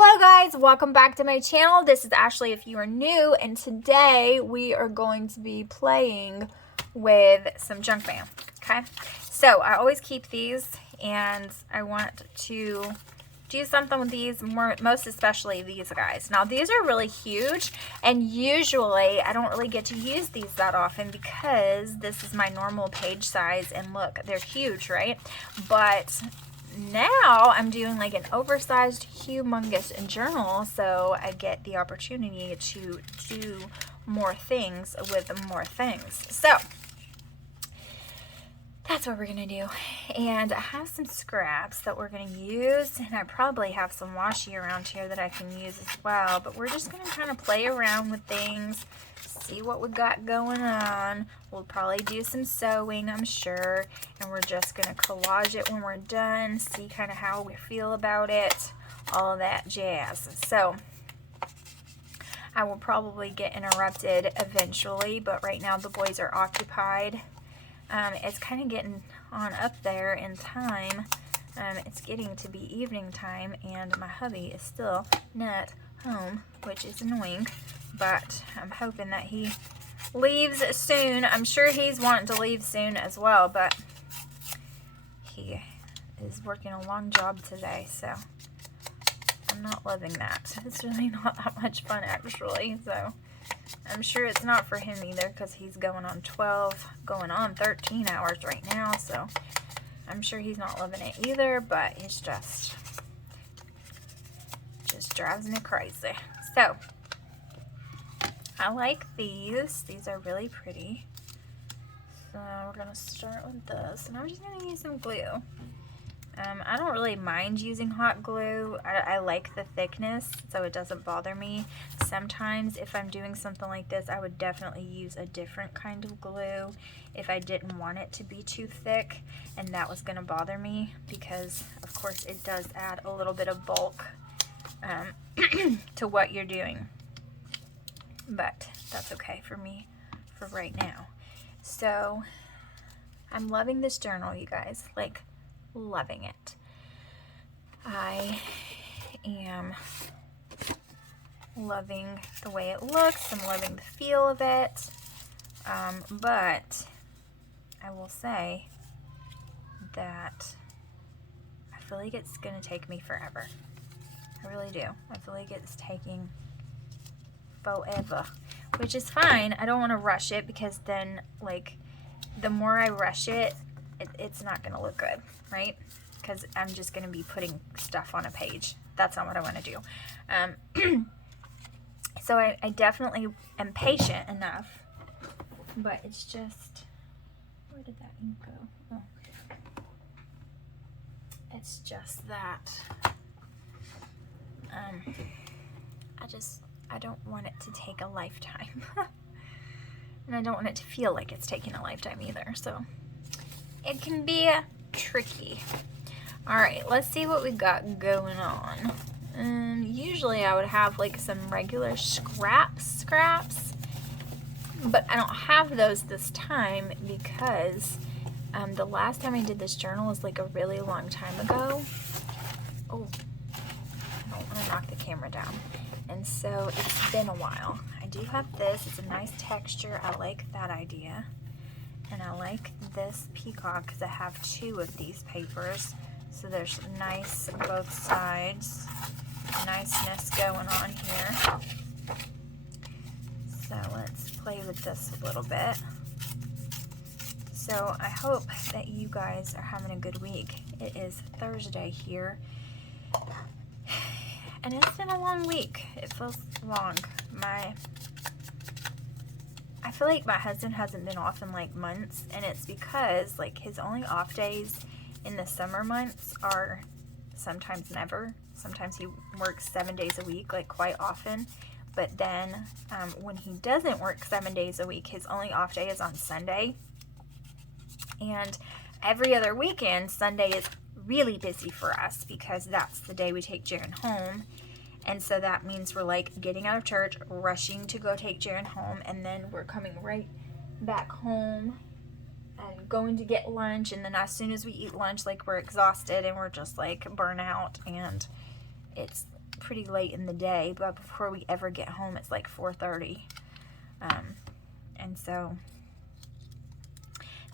Hello guys, welcome back to my channel. This is Ashley if you are new, and today we are going to be playing with some junk mail. Okay, so I always keep these and I want to do something with these, most especially these guys. Now these are really huge, and usually I don't really get to use these that often because this is my normal page size, and look, they're huge, right? But now I'm doing like an oversized, humongous journal, so I get the opportunity to do more things with more things. So that's what we're gonna do. And I have some scraps that we're gonna use, and I probably have some washi around here that I can use as well, but we're just gonna kind of play around with things, see what we got going on. We'll probably do some sewing, I'm sure, and we're just gonna collage it when we're done, see kind of how we feel about it, all of that jazz. So I will probably get interrupted eventually, but right now the boys are occupied. It's kind of getting on up there in time. It's getting to be evening time, and my hubby is still not home, which is annoying, but I'm hoping that he leaves soon. I'm sure he's wanting to leave soon as well, but he is working a long job today, so I'm not loving that. It's really not that much fun, actually, so I'm sure it's not for him either, because he's going on 12, going on 13 hours right now, so I'm sure he's not loving it either, but it's just drives me crazy. So I like these. These are really pretty. So we're going to start with this, and I'm just going to use some glue. I don't really mind using hot glue. I like the thickness, so it doesn't bother me. Sometimes if I'm doing something like this, I would definitely use a different kind of glue if I didn't want it to be too thick, and that was going to bother me because, of course, it does add a little bit of bulk to what you're doing. But that's okay for me for right now. So I'm loving this journal, you guys. Like, loving it. I am loving the way it looks. I'm loving the feel of it. But I will say that I feel like it's going to take me forever. I really do. I feel like it's taking forever, which is fine. I don't want to rush it, because then, like, the more I rush it, it's not going to look good, right? Because I'm just going to be putting stuff on a page. That's not what I want to do. So I definitely am patient enough, but it's just, where did that ink go? Oh. It's just that I don't want it to take a lifetime. And I don't want it to feel like it's taking a lifetime either, so it can be tricky. Alright, let's see what we got going on. Usually I would have like some regular scraps, but I don't have those this time because the last time I did this journal was like a really long time ago. Oh, I don't want to knock the camera down. And so it's been a while. I do have this. It's a nice texture. I like that idea. And I like this peacock because I have two of these papers. So there's nice both sides. Niceness going on here. So let's play with this a little bit. So I hope that you guys are having a good week. It is Thursday here. And it's been a long week. It feels long. I feel like my husband hasn't been off in like months, and it's because like his only off days in the summer months are sometimes never. Sometimes he works 7 days a week, like quite often. But then when he doesn't work 7 days a week, his only off day is on Sunday. And every other weekend, Sunday is really busy for us because that's the day we take Jaren home. And so that means we're like getting out of church, rushing to go take Jaren home, and then we're coming right back home and going to get lunch. And then as soon as we eat lunch, like, we're exhausted and we're just like burnt out, and it's pretty late in the day, but before we ever get home, it's like 4:30. And so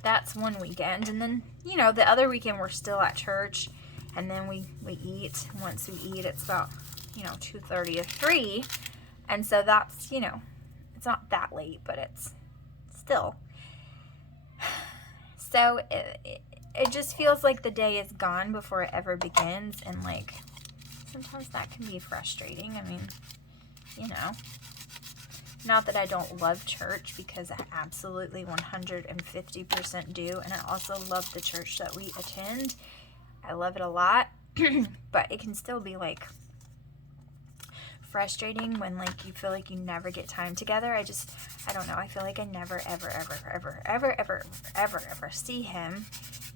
that's one weekend. And then, you know, the other weekend we're still at church, and then we eat. Once we eat, it's about, you know, 2:30 or 3. And so that's, you know, it's not that late, but it's still. So it just feels like the day is gone before it ever begins, and like sometimes that can be frustrating. I mean, you know, not that I don't love church, because I absolutely 150% do, and I also love the church that we attend. I love it a lot, but it can still be like frustrating when like you feel like you never get time together. I don't know, I feel like I never ever see him,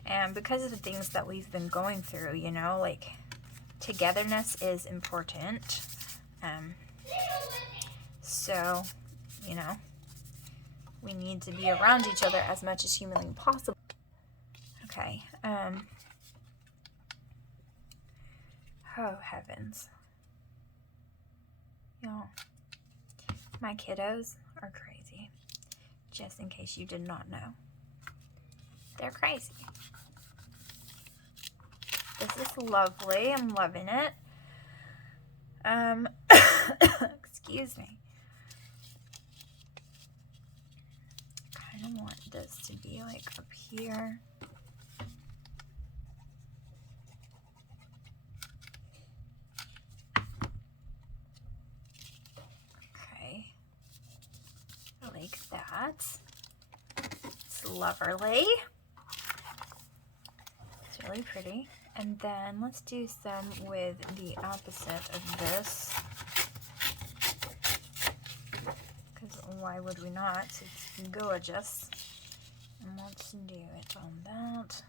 and because of the things that we've been going through, you know, like togetherness is important. So, you know, we need to be around each other as much as humanly possible. Okay, oh heavens. Y'all, my kiddos are crazy. Just in case you did not know. They're crazy. This is lovely. I'm loving it. Excuse me. I kind of want this to be like up here. Like that. It's lovely. It's really pretty. And then let's do some with the opposite of this. Because why would we not? It's gorgeous. And let's do it on that.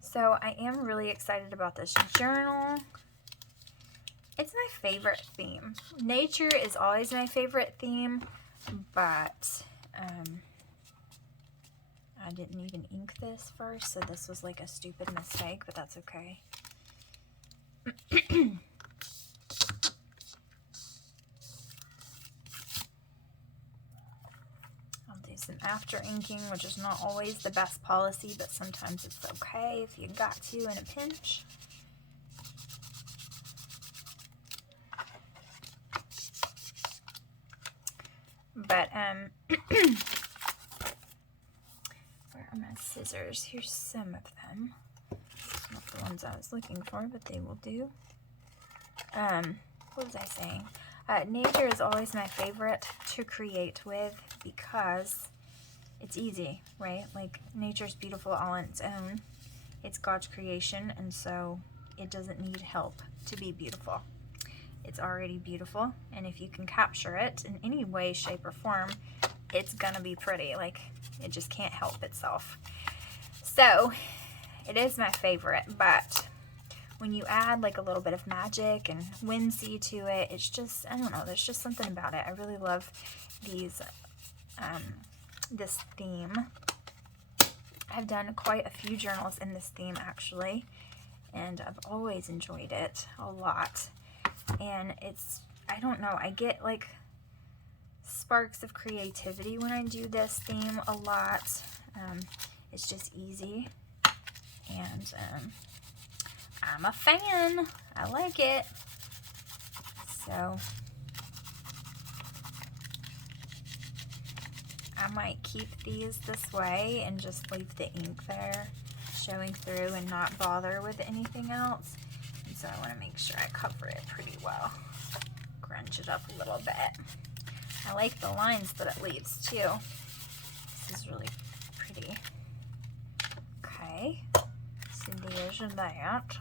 So I am really excited about this journal. It's my favorite theme. Nature is always my favorite theme, but I didn't even ink this first, so this was like a stupid mistake, but that's okay. I'll do some after inking, which is not always the best policy, but sometimes it's okay if you got to in a pinch. But, where are my scissors? Here's some of them. Not the ones I was looking for, but they will do. What was I saying? Nature is always my favorite to create with because it's easy, right? Like, nature's beautiful all on its own. It's God's creation, and so it doesn't need help to be beautiful. It's already beautiful, and if you can capture it in any way, shape, or form, it's gonna be pretty. Like, it just can't help itself. So, it is my favorite, but when you add like a little bit of magic and whimsy to it, it's just, I don't know, there's just something about it. I really love these, this theme. I've done quite a few journals in this theme, actually, and I've always enjoyed it a lot. And it's, I don't know, I get like sparks of creativity when I do this theme a lot. It's just easy, and I'm a fan. I like it. So I might keep these this way and just leave the ink there showing through and not bother with anything else. So I want to make sure I cover it pretty well. Grunge it up a little bit. I like the lines that it leaves too. This is really pretty. Okay, so there's that.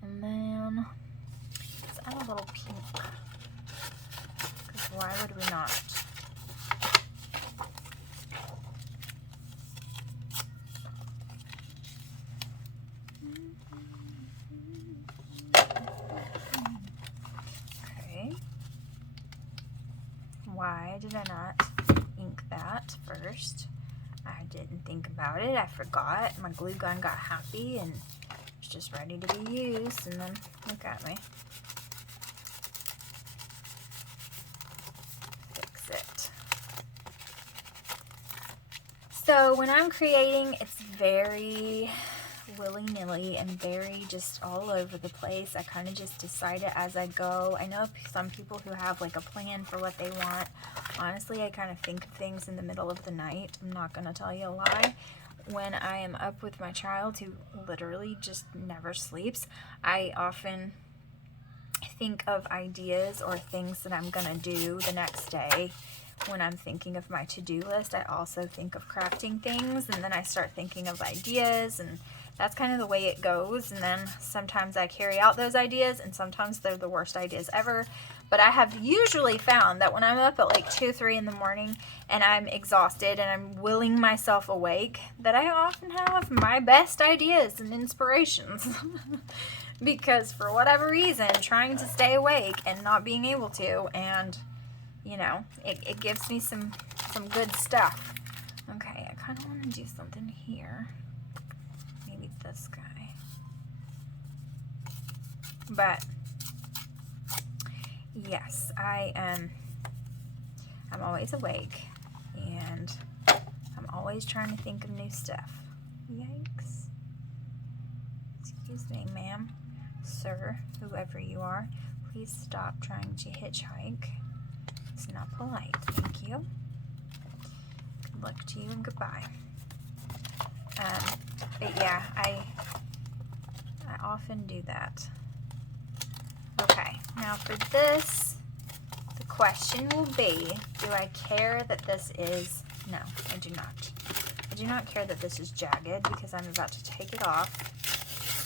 And then let's add a little pink. Because why would we not? Why did I not ink that first? I didn't think about it. I forgot. My glue gun got happy and was just ready to be used, and then look at me. Fix it. So when I'm creating, it's very willy-nilly and very just all over the place. I kind of just decide it as I go. I know some people who have like a plan for what they want. Honestly, I kind of think of things in the middle of the night. I'm not going to tell you a lie. When I am up with my child, who literally just never sleeps, I often think of ideas or things that I'm going to do the next day. When I'm thinking of my to-do list, I also think of crafting things, and then I start thinking of ideas, and that's kind of the way it goes. And then sometimes I carry out those ideas, and sometimes they're the worst ideas ever. But I have usually found that when I'm up at like 2, 3 in the morning and I'm exhausted and I'm willing myself awake, that I often have my best ideas and inspirations. Because for whatever reason, trying to stay awake and not being able to, and you know, it gives me some good stuff. Okay, I kind of want to do something here. Maybe this guy. But yes, I'm always awake, and I'm always trying to think of new stuff. Yikes. Excuse me, ma'am, sir, whoever you are, please stop trying to hitchhike. It's not polite. Thank you. Good luck to you and goodbye. But yeah, I often do that. Okay, now for this, the question will be, do I care that this is, no, I do not. I do not care that this is jagged, because I'm about to take it off.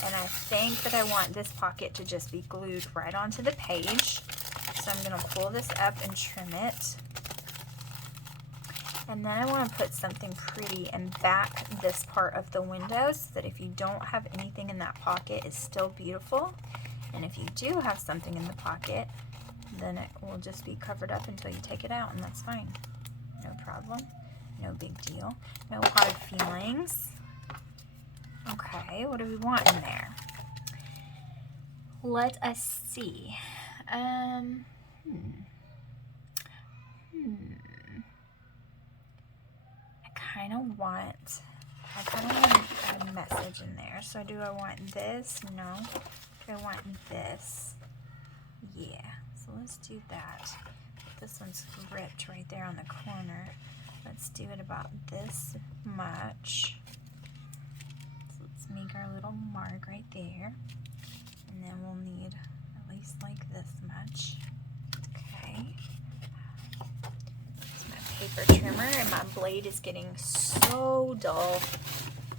And I think that I want this pocket to just be glued right onto the page. So I'm going to pull this up and trim it. And then I want to put something pretty and back this part of the window so that if you don't have anything in that pocket, it's still beautiful. And if you do have something in the pocket, then it will just be covered up until you take it out, and that's fine. No problem. No big deal. No hard feelings. Okay, what do we want in there? Let us see. I kind of want a message in there. So do I want this? No. Do I want this? Yeah. So let's do that. This one's ripped right there on the corner. Let's do it about this much. So let's make our little mark right there. And then we'll need at least like this much. Okay. It's my paper trimmer, and my blade is getting so dull.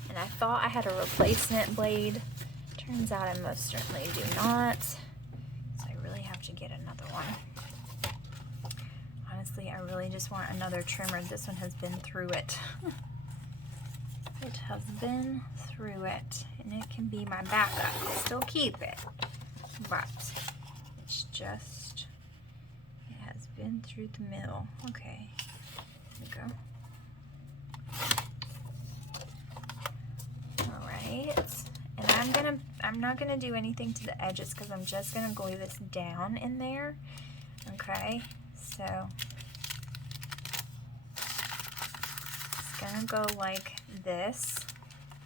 And I thought I had a replacement blade. Turns out I most certainly do not. So I really have to get another one. Honestly, I really just want another trimmer. This one has been through it. It has been through it, and it can be my backup. I'll still keep it, but it's just, it has been through the mill. Okay, here we go. All right, and I'm not gonna do anything to the edges because I'm just gonna glue this down in there. Okay, so it's gonna go like this,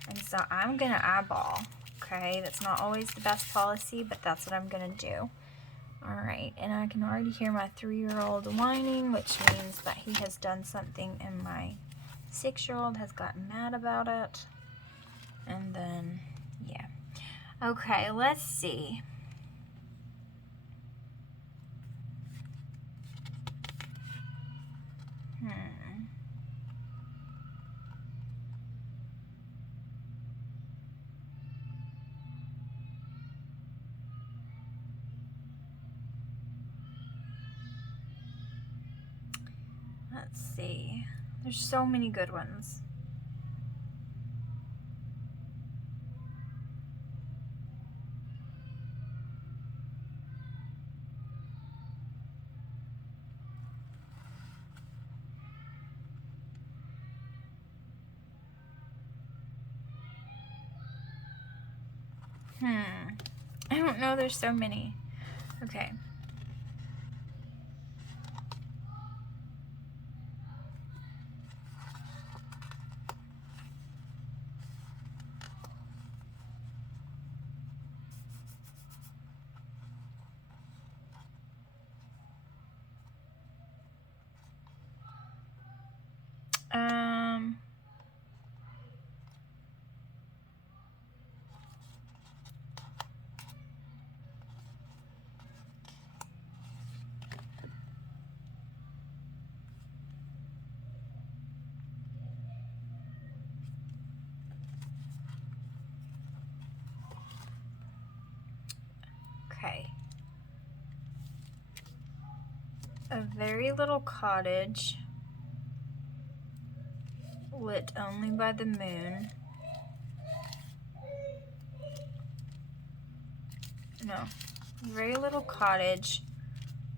and so I'm gonna eyeball. Okay, that's not always the best policy, but that's what I'm gonna do. All right, and I can already hear my 3-year-old whining, which means that he has done something, and my 6-year-old has gotten mad about it. And then, yeah. Okay, let's see. Let's see. There's so many good ones. I don't know, there's so many. Okay. Okay. A very little cottage lit only by the moon. No. Very little cottage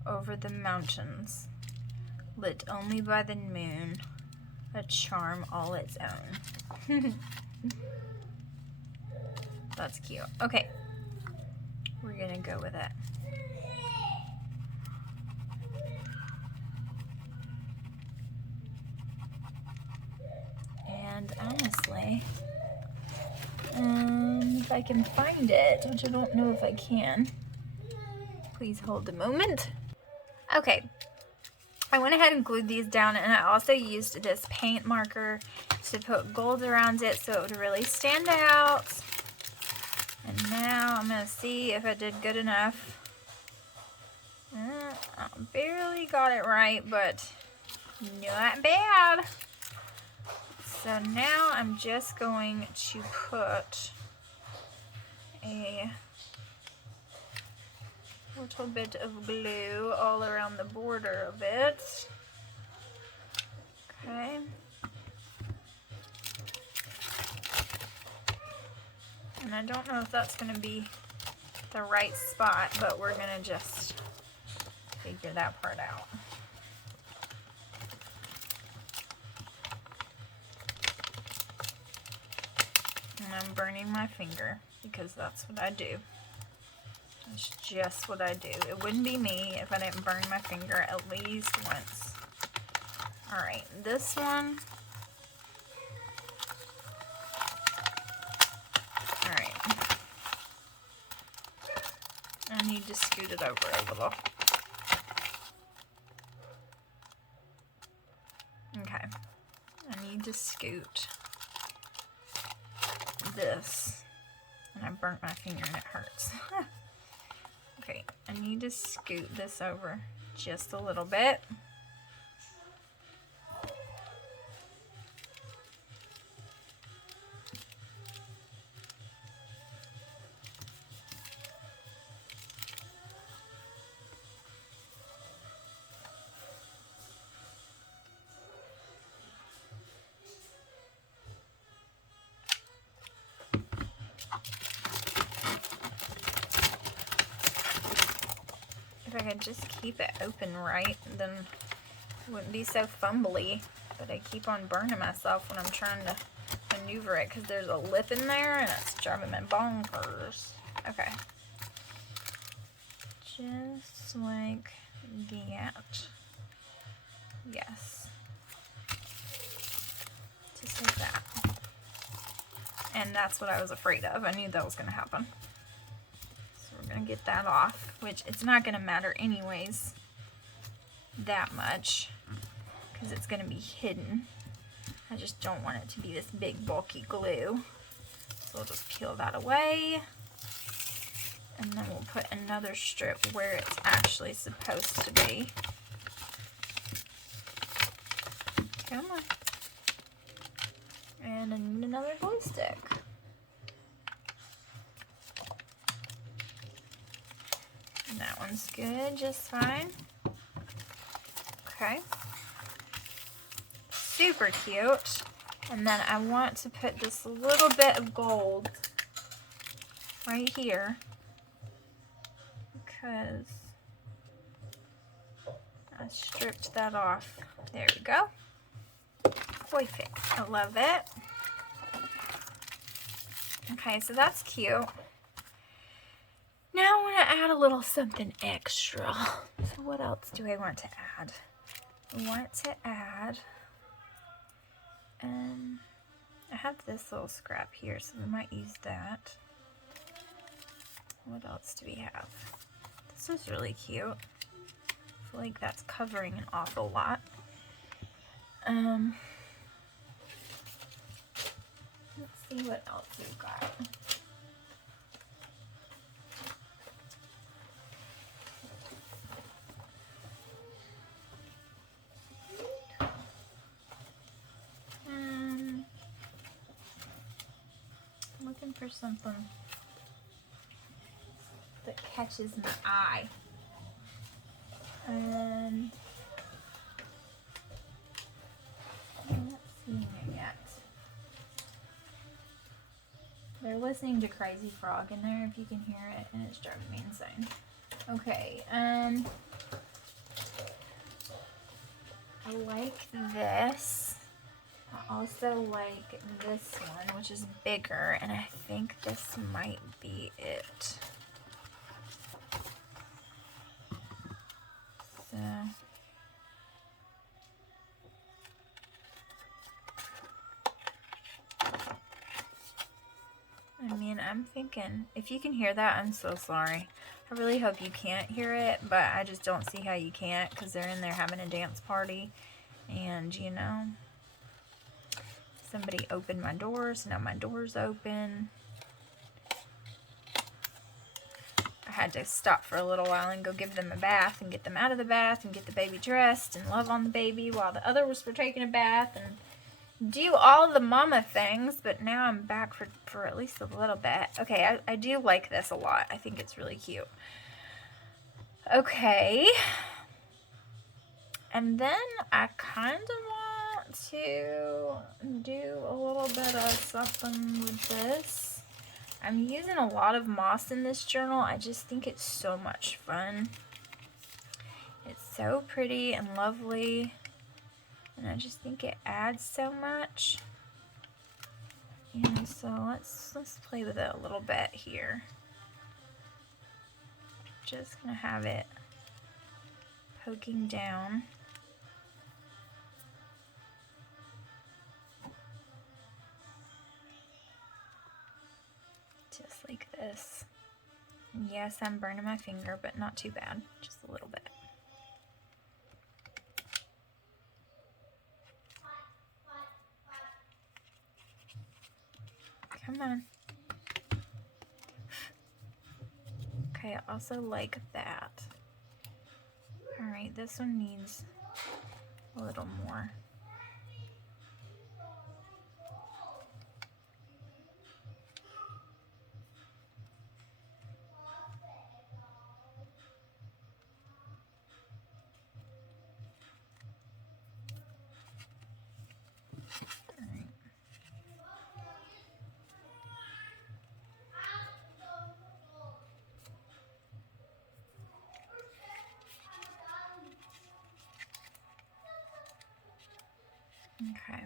over the mountains, lit only by the moon, a charm all its own. That's cute. Okay. We're gonna go with it. And honestly, if I can find it, which I don't know if I can, please hold a moment. Okay, I went ahead and glued these down, and I also used this paint marker to put gold around it so it would really stand out. And now I'm gonna see if I did good enough. I barely got it right, but not bad. So now I'm just going to put a little bit of glue all around the border of it. Okay. And I don't know if that's going to be the right spot, but we're going to just figure that part out. And I'm burning my finger because that's what I do. It's just what I do. It wouldn't be me if I didn't burn my finger at least once. Alright, this one. Alright. I need to scoot it over a little. Okay. I need to scoot this. And I burnt my finger and it hurts. Okay, I need to scoot this over just a little bit. If I could just keep it open right, then it wouldn't be so fumbly. But I keep on burning myself when I'm trying to maneuver it because there's a lip in there and it's driving me bonkers. Okay. Just like that. Yes. Just like that. And that's what I was afraid of. I knew that was going to happen. We're going to get that off, which it's not going to matter anyways that much because it's going to be hidden. I just don't want it to be this big bulky glue. So we'll just peel that away. And then we'll put another strip where it's actually supposed to be. Come on. And I need another glue stick. That one's good, just fine. Okay. Super cute. And then I want to put this little bit of gold right here because I stripped that off. There we go. Perfect. I love it. Okay, so that's cute. add a little something extra. So what else do I want to add? I want to add, I have this little scrap here, so we might use that. What else do we have? This is really cute. I feel like that's covering an awful lot. Let's see what else we've got. I'm looking for something that catches my eye. And I'm not seeing it yet. They're listening to Crazy Frog in there, if you can hear it, and it's driving me insane. Okay, I like this. I also like this one, which is bigger, and I think this might be it. So I mean, I'm thinking, if you can hear that, I'm so sorry. I really hope you can't hear it, but I just don't see how you can't, because they're in there having a dance party, and you know, somebody opened my door, so now my door's open. I had to stop for a little while and go give them a bath and get them out of the bath and get the baby dressed and love on the baby while the others were taking a bath and do all the mama things, but now I'm back for at least a little bit. Okay, I do like this a lot. I think it's really cute. Okay. And then I kind of want to do a little bit of something with this. I'm using a lot of moss in this journal. I just think it's so much fun. It's so pretty and lovely. And I just think it adds so much. And so let's play with it a little bit here. Just gonna have it poking down. Just like this. And yes, I'm burning my finger, but not too bad. Just a little bit. Come on. Okay, I also like that. Alright, this one needs a little more. Okay.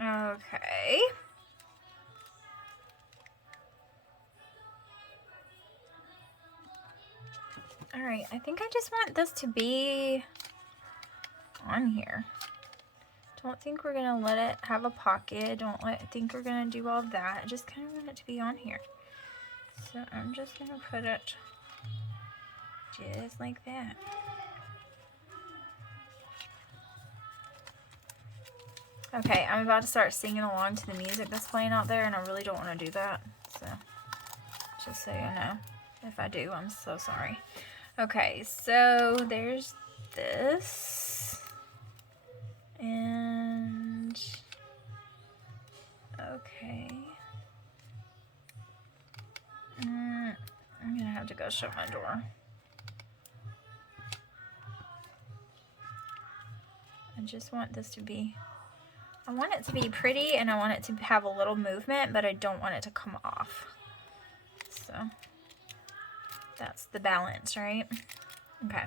Okay. Alright, I think I just want this to be on here. Don't think we're going to let it have a pocket. Think we're going to do all that. I just kind of want it to be on here. So I'm just going to put it just like that. Okay, I'm about to start singing along to the music that's playing out there, and I really don't want to do that. So, just so you know, if I do, I'm so sorry. Okay, so there's this. And, okay. I'm going to have to go shut my door. I just want this to be... I want it to be pretty, and I want it to have a little movement, but I don't want it to come off. So, that's the balance, right? Okay.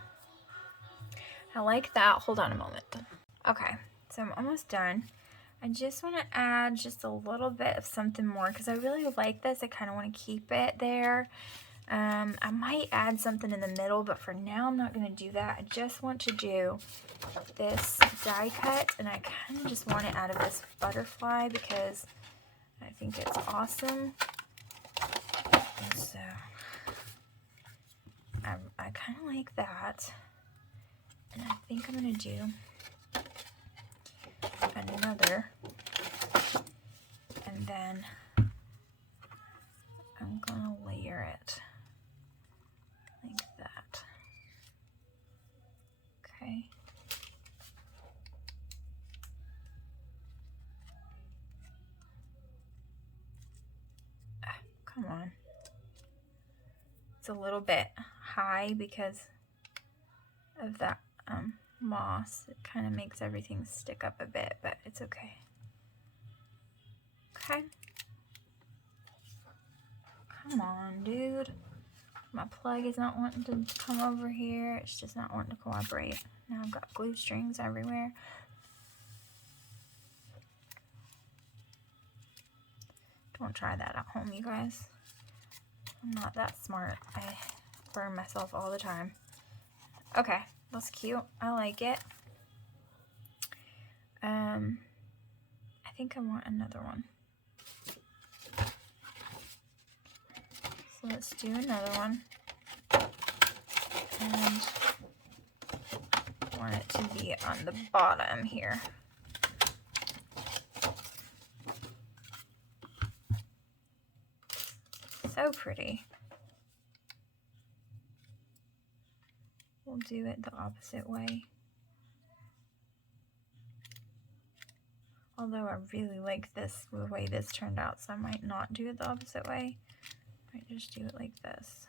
I like that. Hold on a moment. Okay, so I'm almost done. I just want to add just a little bit of something more because I really like this. I kind of want to keep it there. I might add something in the middle, but for now I'm not going to do that. I just want to do this die cut, and I kind of just want it out of this butterfly because I think it's awesome. And so I kind of like that. And I think I'm going to do another. And then I'm going to layer it like that. Okay. Come on. It's a little bit high because of that moss. It kind of makes everything stick up a bit, but it's okay. Okay. Come on, dude. My plug is not wanting to come over here. It's just not wanting to cooperate. Now I've got glue strings everywhere. Don't try that at home, you guys. I'm not that smart. I burn myself all the time. Okay, that's cute. I like it. I think I want another one. So let's do another one. And I want it to be on the bottom here. So pretty. We'll do it the opposite way. Although I really like this, the way this turned out, so I might not do it the opposite way. I might just do it like this.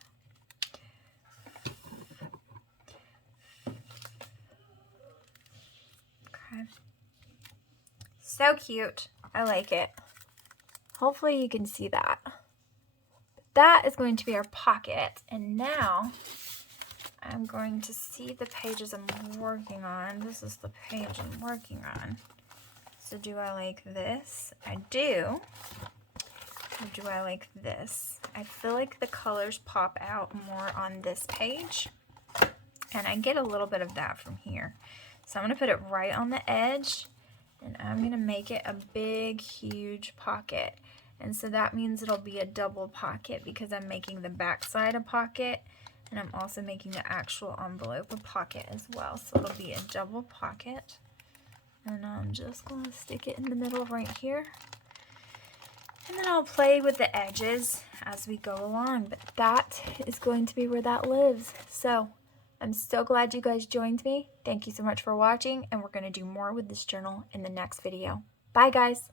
Okay. So cute. I like it. Hopefully you can see that. That is going to be our pocket. And now I'm going to see the pages I'm working on. This is the page I'm working on. So do I like this? I do. Or do I like this? I feel like the colors pop out more on this page. And I get a little bit of that from here. So I'm going to put it right on the edge. And I'm going to make it a big, huge pocket. And so that means it'll be a double pocket because I'm making the back side a pocket. And I'm also making the actual envelope a pocket as well. So it'll be a double pocket. And I'm just going to stick it in the middle right here. And then I'll play with the edges as we go along. But that is going to be where that lives. So I'm so glad you guys joined me. Thank you so much for watching. And we're going to do more with this journal in the next video. Bye, guys.